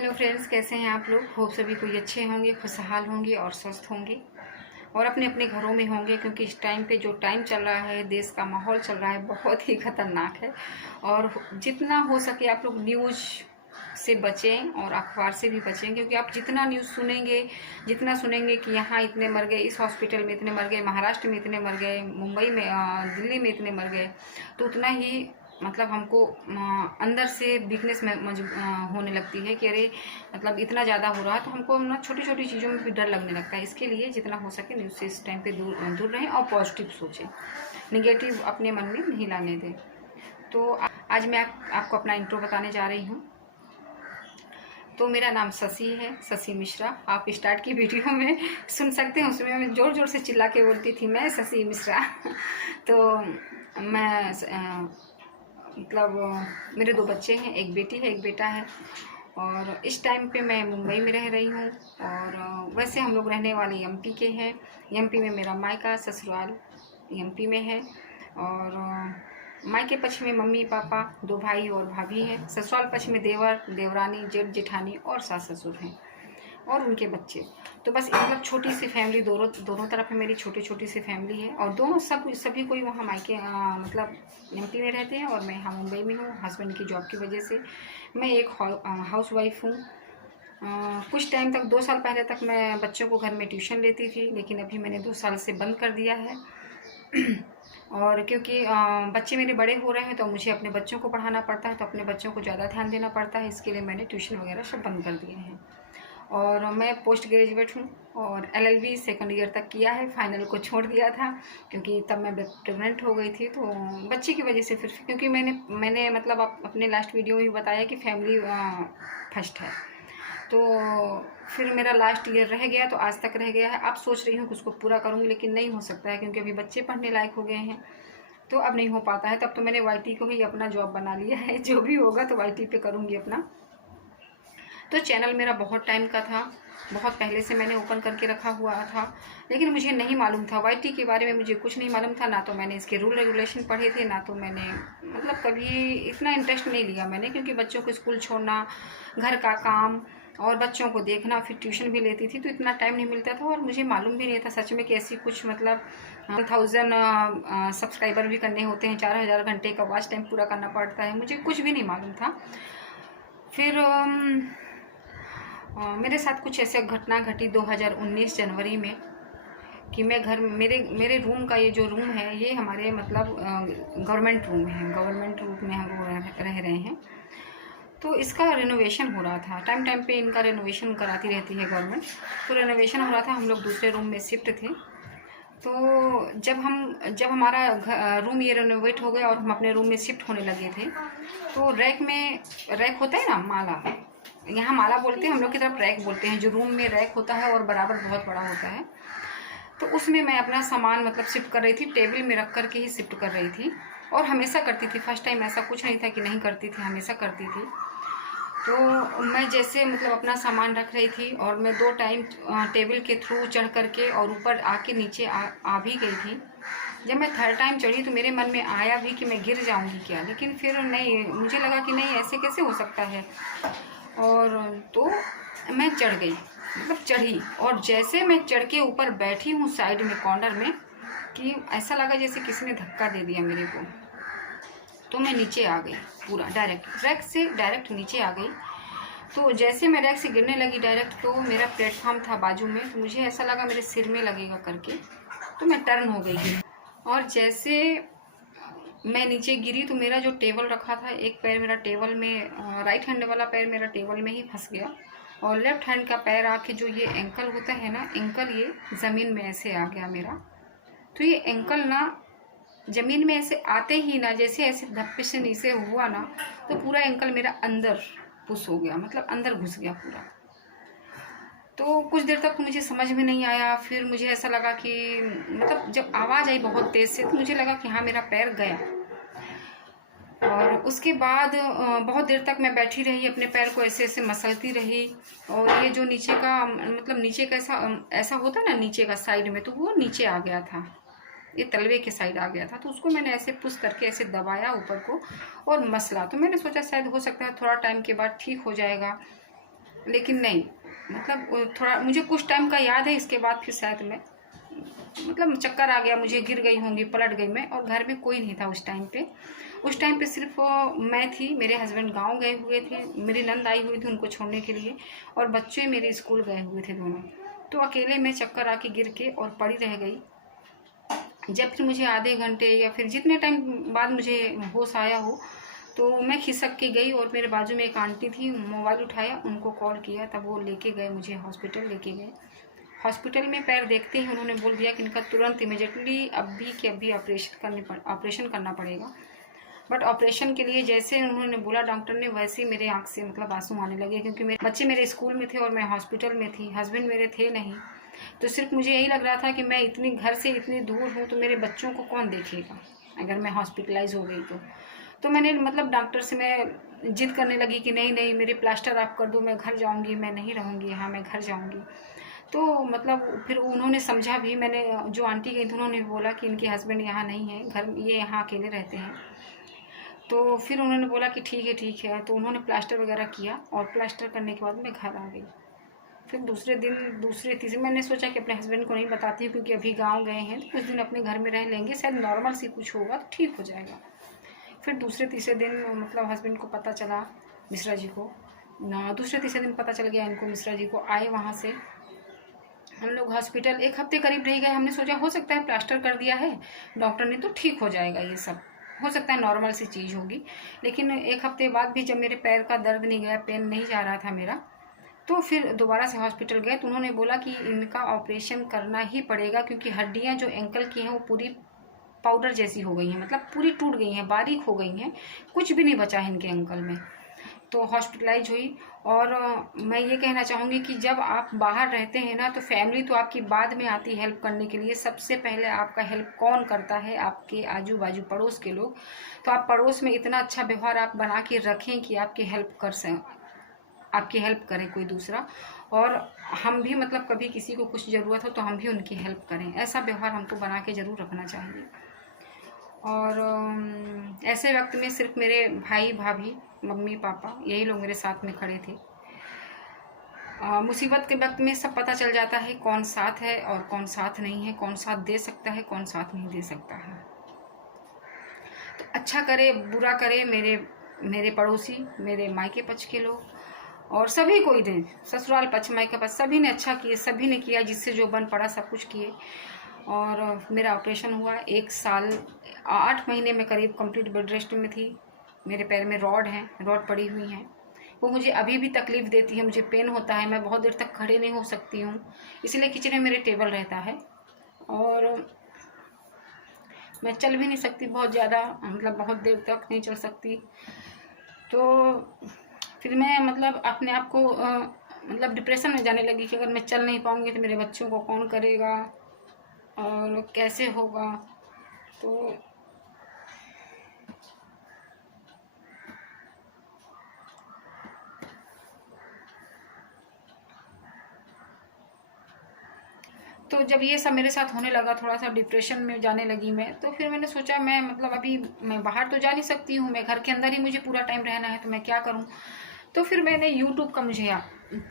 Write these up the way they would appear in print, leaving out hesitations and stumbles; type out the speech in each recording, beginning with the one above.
Hello friends, कैसे हैं आप लोग। होप सभी कोई अच्छे होंगे, खुशहाल होंगे और स्वस्थ होंगे और अपने अपने घरों में होंगे, क्योंकि इस टाइम पे जो टाइम चल रहा है, देश का माहौल चल रहा है, बहुत ही ख़तरनाक है। और जितना हो सके आप लोग न्यूज़ से बचें और अखबार से भी बचें, क्योंकि आप जितना न्यूज़ सुनेंगे, जितना सुनेंगे कि यहाँ इतने मर गए, इस हॉस्पिटल में इतने मर गए, महाराष्ट्र में इतने मर गए, मुंबई में दिल्ली में इतने मर गए, तो उतना ही मतलब हमको अंदर से वीकनेस में होने लगती है कि अरे मतलब इतना ज़्यादा हो रहा है। तो हमको ना छोटी छोटी चीज़ों में भी डर लगने लगता है। इसके लिए जितना हो सके न्यूज़ से इस टाइम पे दूर दूर रहें और पॉजिटिव सोचें, निगेटिव अपने मन में नहीं लाने दें। तो आज मैं आपको अपना इंट्रो बताने जा रही हूँ। तो मेरा नाम शशि है, शशि मिश्रा। आप स्टार्ट की वीडियो में सुन सकते हैं, उसमें मैं ज़ोर ज़ोर से चिल्ला के बोलती थी, मैं शशि मिश्रा। तो मैं मतलब मेरे 2 बच्चे हैं, एक बेटी है एक बेटा है। और इस टाइम पे मैं मुंबई में रह रही हूँ। और वैसे हम लोग रहने वाले एमपी के हैं। एमपी में मेरा मायका ससुराल एमपी में है। और मायके पक्ष में मम्मी पापा, 2 भाई और भाभी हैं। ससुराल पक्ष में देवर देवरानी, जेठ जेठानी और सास ससुर हैं और उनके बच्चे। तो बस मतलब छोटी सी फैमिली, दोनों तरफ है मेरी, छोटी छोटी सी फैमिली है। और दोनों सभी कोई वहाँ मायके मतलब एमपी में रहते हैं और मैं यहाँ मुंबई में हूँ। हस्बैंड की जॉब की वजह से मैं एक हाउस वाइफ हूँ। कुछ टाइम तक 2 साल पहले तक मैं बच्चों को घर में ट्यूशन लेती थी, लेकिन अभी मैंने 2 साल से बंद कर दिया है। और क्योंकि बच्चे मेरे बड़े हो रहे हैं तो मुझे अपने बच्चों को पढ़ाना पड़ता है, तो अपने बच्चों को ज़्यादा ध्यान देना पड़ता है। इसके लिए मैंने ट्यूशन वगैरह सब बंद कर दिए हैं। और मैं पोस्ट ग्रेजुएट हूँ और LLB सेकंड ईयर तक किया है। फाइनल को छोड़ दिया था क्योंकि तब मैं प्रेग्नेंट हो गई थी, तो बच्चे की वजह से फिर क्योंकि मैंने मतलब अपने लास्ट वीडियो में बताया कि फैमिली फर्स्ट है। तो फिर मेरा लास्ट ईयर रह गया, तो आज तक रह गया है। अब सोच रही हूँ कि उसको पूरा करूँगी, लेकिन नहीं हो सकता है क्योंकि अभी बच्चे पढ़ने लायक हो गए हैं, तो अब नहीं हो पाता है। तब तो मैंने YT को ही अपना जॉब बना लिया है। जो भी होगा तो YT पे करूँगी अपना। तो चैनल मेरा बहुत टाइम का था, बहुत पहले से मैंने ओपन करके रखा हुआ था, लेकिन मुझे नहीं मालूम था YT के बारे में, मुझे कुछ नहीं मालूम था। ना तो मैंने इसके रूल रेगुलेशन पढ़े थे, ना तो मैंने मतलब कभी इतना इंटरेस्ट नहीं लिया मैंने, क्योंकि बच्चों को स्कूल छोड़ना, घर का काम और बच्चों को देखना, फिर ट्यूशन भी लेती थी, तो इतना टाइम नहीं मिलता था। और मुझे मालूम भी नहीं था सच में कि ऐसी कुछ मतलब 1000 सब्सक्राइबर भी करने होते हैं, 4000 घंटे का वॉच टाइम पूरा करना पड़ता है, मुझे कुछ भी नहीं मालूम था। फिर मेरे साथ कुछ ऐसे घटना घटी 2019 जनवरी में कि मैं घर मेरे रूम का, ये जो रूम है ये हमारे मतलब गवर्नमेंट रूम है, गवर्नमेंट रूम में हम रह रहे हैं। तो इसका रेनोवेशन हो रहा था, टाइम टाइम पे इनका रेनोवेशन कराती रहती है गवर्नमेंट। तो रेनोवेशन हो रहा था, हम लोग दूसरे रूम में शिफ्ट थे। तो जब हमारा रूम ये रेनोवेट हो गया और हम अपने रूम में शिफ्ट होने लगे थे, तो रैक होता है ना, माला, यहाँ माला बोलते हैं, हम लोग की तरफ रैक बोलते हैं, जो रूम में रैक होता है और बराबर बहुत बड़ा होता है। तो उसमें मैं अपना सामान मतलब शिफ्ट कर रही थी, टेबल में रख कर के ही शिफ्ट कर रही थी। और हमेशा करती थी, फर्स्ट टाइम ऐसा कुछ नहीं था कि नहीं करती थी, हमेशा करती थी। तो मैं जैसे मतलब अपना सामान रख रही थी और मैं 2 टाइम टेबल के थ्रू चढ़ करके और ऊपर आके नीचे आ भी गई थी। जब मैं 3rd टाइम चढ़ी तो मेरे मन में आया भी कि मैं गिर जाऊंगी क्या, लेकिन फिर नहीं, मुझे लगा कि नहीं, ऐसे कैसे हो सकता है। और तो मैं चढ़ गई, मतलब चढ़ी, और जैसे मैं चढ़ के ऊपर बैठी हूँ साइड में कॉर्नर में, कि ऐसा लगा जैसे किसी ने धक्का दे दिया मेरे को। तो मैं नीचे आ गई, पूरा डायरेक्ट रैक से डायरेक्ट नीचे आ गई। तो जैसे मैं रैक से गिरने लगी डायरेक्ट, तो मेरा प्लेटफॉर्म था बाजू में, तो मुझे ऐसा लगा मेरे सिर में लगेगा करके, तो मैं टर्न हो गई। और जैसे मैं नीचे गिरी तो मेरा जो टेबल रखा था, एक पैर मेरा टेबल में, राइट हैंड वाला पैर मेरा टेबल में ही फंस गया, और लेफ्ट हैंड का पैर आके जो ये एंकल होता है ना, एंकल ये ज़मीन में ऐसे आ गया मेरा। तो ये एंकल ना ज़मीन में ऐसे आते ही ना, जैसे ऐसे धप्पे से नीचे हुआ ना, तो पूरा एंकल मेरा अंदर पुश हो गया, मतलब अंदर घुस गया पूरा। तो कुछ देर तक मुझे समझ में नहीं आया। फिर मुझे ऐसा लगा कि मतलब जब आवाज़ आई बहुत तेज़ से, तो मुझे लगा कि हाँ मेरा पैर गया। और उसके बाद बहुत देर तक मैं बैठी रही, अपने पैर को ऐसे ऐसे मसलती रही। और ये जो नीचे का मतलब नीचे का ऐसा होता है ना नीचे का साइड में, तो वो नीचे आ गया था, ये तलवे के साइड आ गया था। तो उसको मैंने ऐसे पुश करके ऐसे दबाया ऊपर को और मसला। तो मैंने सोचा शायद हो सकता है थोड़ा टाइम के बाद ठीक हो जाएगा। लेकिन नहीं, मतलब थोड़ा मुझे कुछ टाइम का याद है, इसके बाद फिर शायद मैं मतलब चक्कर आ गया मुझे, गिर गई होंगी, पलट गई मैं, और घर में कोई नहीं था उस टाइम पे। उस टाइम पे सिर्फ मैं थी, मेरे हस्बैंड गांव गए हुए थे, मेरी नंद आई हुई थी उनको छोड़ने के लिए, और बच्चे मेरे स्कूल गए हुए थे दोनों। तो अकेले मैं चक्कर आके गिर के और पड़ी रह गई। जब फिर मुझे आधे घंटे या फिर जितने टाइम बाद मुझे होश आया हो, तो मैं खिसक के गई, और मेरे बाजू में एक आंटी थी, मोबाइल उठाया, उनको कॉल किया, तब वो लेके गए मुझे, हॉस्पिटल लेके गए। हॉस्पिटल में पैर देखते ही उन्होंने बोल दिया कि इनका तुरंत इमीडिएटली अभी के अभी ऑपरेशन करना पड़ेगा। बट ऑपरेशन के लिए जैसे उन्होंने बोला डॉक्टर ने, वैसे ही मेरे आँख से मतलब आंसू आने लगे, क्योंकि मेरे बच्चे मेरे स्कूल में थे और मैं हॉस्पिटल में थी, हस्बैंड मेरे थे नहीं। तो सिर्फ मुझे यही लग रहा था कि मैं इतनी घर से इतनी दूर हूँ, तो मेरे बच्चों को कौन देखेगा अगर मैं हॉस्पिटलाइज हो गई तो मैंने मतलब डॉक्टर से मैं जिद करने लगी कि नहीं नहीं, मेरे प्लास्टर आप कर दो, मैं घर जाऊँगी, मैं नहीं रहूँगी, हाँ मैं घर जाऊँगी। तो मतलब फिर उन्होंने समझा भी, मैंने जो आंटी गई थी उन्होंने बोला कि इनके हस्बैंड यहाँ नहीं है, घर ये यहाँ अकेले रहते हैं। तो फिर उन्होंने बोला कि ठीक है, तो उन्होंने प्लास्टर वगैरह किया, और प्लास्टर करने के बाद मैं घर आ गई। फिर दूसरे दिन दूसरे तीसरे मैंने सोचा कि अपने हस्बैंड को नहीं बताती हूँ, क्योंकि अभी गांव गए हैं, तो कुछ दिन अपने घर में रह लेंगे, शायद नॉर्मल सी कुछ होगा तो ठीक हो जाएगा। फिर दूसरे तीसरे दिन मतलब हस्बैंड को पता चला, मिश्रा जी को, दूसरे तीसरे दिन पता चल गया इनको, मिश्रा जी को, आए वहाँ से। हम लोग हॉस्पिटल 1 हफ्ते करीब रह गए। हमने सोचा हो सकता है प्लास्टर कर दिया है डॉक्टर ने तो ठीक हो जाएगा, ये सब हो सकता है नॉर्मल सी चीज़ होगी। लेकिन 1 हफ्ते बाद भी जब मेरे पैर का दर्द नहीं गया, पेन नहीं जा रहा था मेरा, तो फिर दोबारा से हॉस्पिटल गए, तो उन्होंने बोला कि इनका ऑपरेशन करना ही पड़ेगा, क्योंकि हड्डियां जो एंकल की हैं वो पूरी पाउडर जैसी हो गई हैं, मतलब पूरी टूट गई हैं, बारीक हो गई हैं, कुछ भी नहीं बचा है इनके एंकल में। तो हॉस्पिटलाइज हुई। और मैं ये कहना चाहूँगी कि जब आप बाहर रहते हैं ना, तो फैमिली तो आपकी बाद में आती है हेल्प करने के लिए, सबसे पहले आपका हेल्प कौन करता है? आपके आजू बाजू पड़ोस के लोग। तो आप पड़ोस में इतना अच्छा व्यवहार आप बना के रखें कि आपकी हेल्प करे कोई दूसरा, और हम भी मतलब कभी किसी को कुछ ज़रूरत हो तो हम भी उनकी हेल्प करें, ऐसा व्यवहार हमको बना के ज़रूर रखना चाहिए। और ऐसे वक्त में सिर्फ मेरे भाई भाभी, मम्मी पापा, यही लोग मेरे साथ में खड़े थे। मुसीबत के वक्त में सब पता चल जाता है कौन साथ है और कौन साथ नहीं है, कौन साथ दे सकता है, कौन साथ नहीं दे सकता है। तो अच्छा करे बुरा करे, मेरे पड़ोसी, मेरे मायके पक्ष के लोग, और सभी कोई दें, ससुराल पक्ष मायका पक्ष, सभी ने अच्छा किए, सभी ने किया, जिससे जो बन पड़ा सब कुछ किए। और मेरा ऑपरेशन हुआ 1 साल 8 महीने में करीब कंप्लीट बेड रेस्ट में थी। मेरे पैर में रॉड पड़ी हुई हैं, वो मुझे अभी भी तकलीफ़ देती है, मुझे पेन होता है, मैं बहुत देर तक खड़े नहीं हो सकती हूँ, इसलिए किचन में मेरे टेबल रहता है, और मैं चल भी नहीं सकती बहुत ज़्यादा, मतलब बहुत देर तक नहीं चल सकती। तो फिर मैं मतलब अपने आप को मतलब डिप्रेशन में जाने लगी कि अगर मैं चल नहीं पाऊँगी तो मेरे बच्चों को कौन करेगा और कैसे होगा। तो जब ये सब मेरे साथ होने लगा, थोड़ा सा डिप्रेशन में जाने लगी मैं, तो फिर मैंने सोचा मैं मतलब अभी मैं बाहर तो जा नहीं सकती हूँ, मैं घर के अंदर ही मुझे पूरा टाइम रहना है, तो मैं क्या करूँ। तो फिर मैंने यूट्यूब का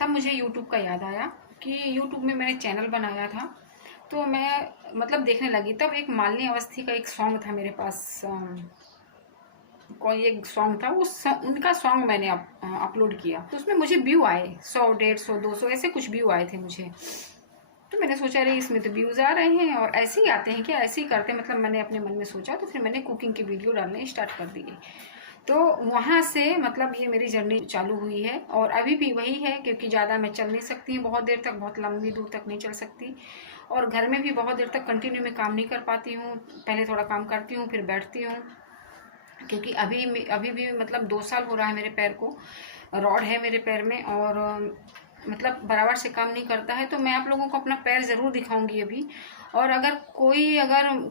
मुझे यूट्यूब का याद आया कि यूट्यूब में मैंने चैनल बनाया था, तो मैं मतलब देखने लगी। तब एक मालिनी अवस्थी का एक सॉन्ग था मेरे पास, कोई एक सॉन्ग था, उनका सॉन्ग मैंने अपलोड किया, तो उसमें मुझे व्यू आए 100, 150, 200 ऐसे कुछ व्यू आए थे मुझे। तो मैंने सोचा अरे इसमें तो व्यूज़ आ रहे हैं और ऐसे ही आते हैं क्या, ऐसे ही करते हैं, मतलब मैंने अपने मन में सोचा। तो फिर मैंने कुकिंग की वीडियो डालने स्टार्ट कर दिए। तो वहाँ से मतलब ये मेरी जर्नी चालू हुई है, और अभी भी वही है, क्योंकि ज़्यादा मैं चल नहीं सकती बहुत देर तक, बहुत लंबी दूर तक नहीं चल सकती, और घर में भी बहुत देर तक कंटिन्यू में काम नहीं कर पाती हूँ। पहले थोड़ा काम करती हूँ फिर बैठती हूँ, क्योंकि अभी भी मतलब 2 साल हो रहा है मेरे पैर को, रॉड है मेरे पैर में, और मतलब बराबर से काम नहीं करता है। तो मैं आप लोगों को अपना पैर ज़रूर दिखाऊंगी अभी। और अगर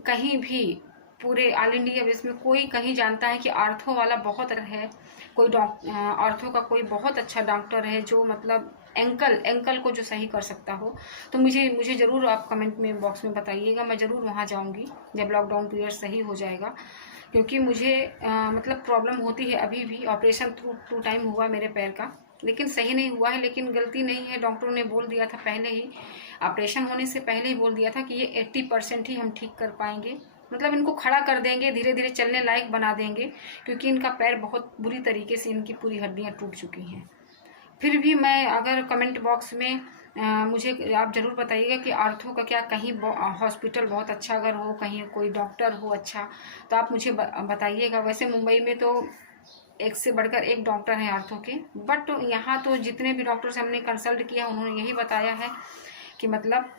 कहीं भी पूरे ऑल इंडिया बेस में कोई कहीं जानता है कि आर्थो वाला बहुत है, कोई आर्थो का कोई बहुत अच्छा डॉक्टर है जो मतलब एंकल को जो सही कर सकता हो, तो मुझे ज़रूर आप कमेंट में बॉक्स में बताइएगा, मैं ज़रूर वहाँ जाऊँगी जब लॉकडाउन पीरियड सही हो जाएगा। क्योंकि मुझे मतलब प्रॉब्लम होती है अभी भी। ऑपरेशन 2 टाइम हुआ मेरे पैर का, लेकिन सही नहीं हुआ है। लेकिन गलती नहीं है, डॉक्टरों ने बोल दिया था पहले ही, ऑपरेशन होने से पहले ही बोल दिया था कि ये 80% ही हम ठीक कर पाएंगे, मतलब इनको खड़ा कर देंगे, धीरे धीरे चलने लायक बना देंगे, क्योंकि इनका पैर बहुत बुरी तरीके से, इनकी पूरी हड्डियाँ टूट चुकी हैं। फिर भी मैं, अगर कमेंट बॉक्स में मुझे आप ज़रूर बताइएगा कि आर्थो का क्या कहीं हॉस्पिटल बहुत अच्छा अगर हो, कहीं कोई डॉक्टर हो अच्छा, तो आप मुझे बताइएगा। वैसे मुंबई में तो एक से बढ़कर एक डॉक्टर हैं आर्थो के, बट यहाँ तो जितने भी डॉक्टर से हमने कंसल्ट किया उन्होंने यही बताया है कि मतलब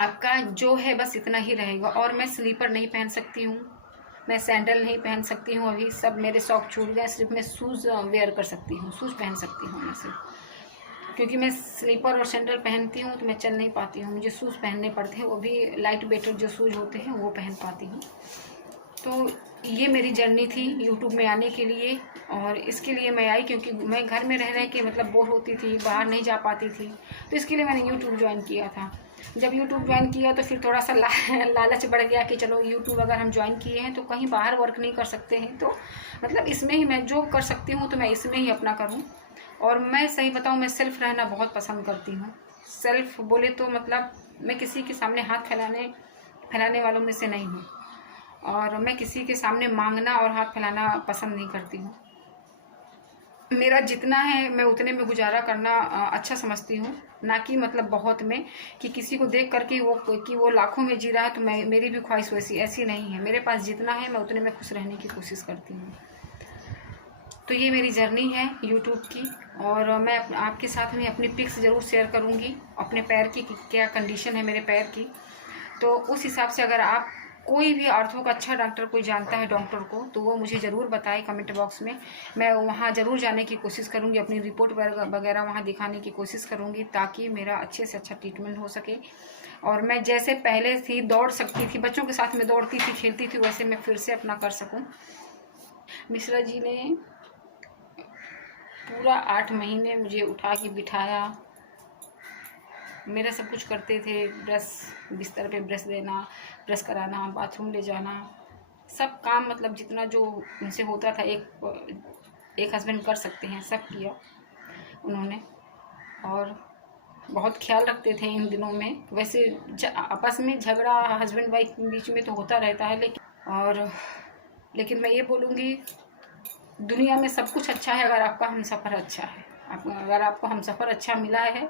आपका जो है बस इतना ही रहेगा। और मैं स्लीपर नहीं पहन सकती हूँ, मैं सैंडल नहीं पहन सकती हूँ, अभी सब मेरे शौक छूट गए। सिर्फ मैं शूज़ वेयर कर सकती हूँ, शूज़ पहन सकती हूँ मैं सिर्फ, क्योंकि मैं स्लीपर और सैंडल पहनती हूँ तो मैं चल नहीं पाती हूँ, मुझे शूज़ पहनने पड़ते हैं, वो भी लाइट वेटेड जो शूज़ होते हैं वो पहन पाती हूँ। तो ये मेरी जर्नी थी यूट्यूब में आने के लिए, और इसके लिए मैं आई क्योंकि मैं घर में रह के मतलब बोर होती थी, बाहर नहीं जा पाती थी, तो इसके लिए मैंने यूट्यूब ज्वाइन किया था। जब यूट्यूब ज्वाइन किया तो फिर थोड़ा सा लालच बढ़ गया कि चलो यूट्यूब अगर हम ज्वाइन किए हैं तो कहीं बाहर वर्क नहीं कर सकते हैं, तो मतलब इसमें ही मैं जो कर सकती हूँ तो मैं इसमें ही अपना करूँ। और मैं सही बताऊँ, मैं सेल्फ रहना बहुत पसंद करती हूँ। सेल्फ बोले तो मतलब मैं किसी के सामने हाथ फैलाने वालों में से नहीं हूँ, और मैं किसी के सामने मांगना और हाथ फैलाना पसंद नहीं करती हूँ। मेरा जितना है मैं उतने में गुजारा करना अच्छा समझती हूँ, ना कि मतलब बहुत में, कि किसी को देख करके वो लाखों में जी रहा है तो मेरी भी ख्वाहिश वैसी ऐसी नहीं है। मेरे पास जितना है मैं उतने में खुश रहने की कोशिश करती हूँ। तो ये मेरी जर्नी है यूट्यूब की, और मैं आपके साथ में अपनी पिक्स ज़रूर शेयर करूँगी अपने पैर की, कि क्या कंडीशन है मेरे पैर की। तो उस हिसाब से अगर आप कोई भी आर्थो का अच्छा डॉक्टर कोई जानता है डॉक्टर को, तो वो मुझे ज़रूर बताए कमेंट बॉक्स में। मैं वहाँ ज़रूर जाने की कोशिश करूँगी, अपनी रिपोर्ट वगैरह वहाँ दिखाने की कोशिश करूँगी, ताकि मेरा अच्छे से अच्छा ट्रीटमेंट हो सके। और मैं जैसे पहले थी, दौड़ सकती थी, बच्चों के साथ में दौड़ती थी, खेलती थी, वैसे मैं फिर से अपना कर सकूँ। मिश्रा जी ने पूरा 8 महीने मुझे उठा के बिठाया, मेरा सब कुछ करते थे। ब्रश, बिस्तर पे ब्रश देना, ब्रश कराना, बाथरूम ले जाना, सब काम मतलब जितना जो उनसे होता था, एक हस्बैंड कर सकते हैं, सब किया उन्होंने। और बहुत ख्याल रखते थे इन दिनों में। वैसे आपस में झगड़ा हस्बैंड वाइफ के बीच में तो होता रहता है, लेकिन मैं ये बोलूँगी, दुनिया में सब कुछ अच्छा है अगर आपका हमसफ़र अच्छा है। अगर आपको हमसफ़र अच्छा मिला है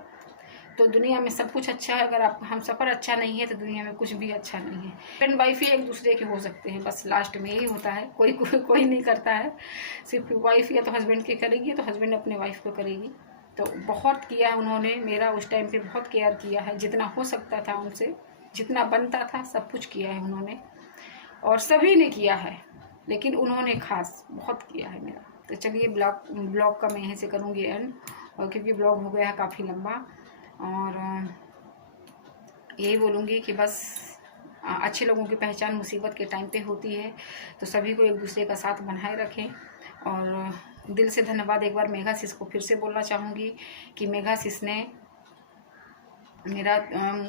तो दुनिया में सब कुछ अच्छा है। अगर आपका हमसफ़र अच्छा नहीं है तो दुनिया में कुछ भी अच्छा नहीं है। हस्बैंड वाइफ ही एक दूसरे के हो सकते हैं, बस लास्ट में यही होता है। कोई नहीं करता है, सिर्फ वाइफ या तो हस्बैंड की करेगी, तो हस्बैंड अपने वाइफ को करेगी। तो बहुत किया है उन्होंने, मेरा उस टाइम पे बहुत केयर किया है, जितना हो सकता था उनसे, जितना बनता था सब कुछ किया है उन्होंने, और सभी ने किया है, लेकिन उन्होंने खास बहुत किया है मेरा। तो चलिए ब्लॉग का मैं यहीं से करूँगी एंड, और क्योंकि ब्लॉग हो गया है काफ़ी लंबा, और यही बोलूँगी कि बस अच्छे लोगों की पहचान मुसीबत के टाइम पे होती है, तो सभी को एक दूसरे का साथ बनाए रखें। और दिल से धन्यवाद एक बार मेघाशीष को फिर से बोलना चाहूँगी कि मेघाशीष ने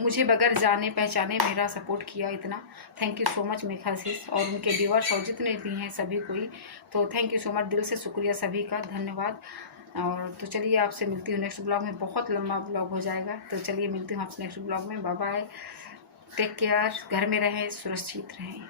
मुझे बगैर जाने पहचाने मेरा सपोर्ट किया इतना। थैंक यू सो मच मेघाशीष, और उनके व्यूअर्स और जितने भी हैं सभी कोई, तो थैंक यू सो मच, दिल से शुक्रिया सभी का, धन्यवाद। और तो चलिए आपसे मिलती हूँ नेक्स्ट ब्लॉग में, बहुत लंबा ब्लॉग हो जाएगा, तो चलिए मिलती हूँ आपसे नेक्स्ट ब्लॉग में। बाय बाय, टेक केयर, घर में रहें, सुरक्षित रहें।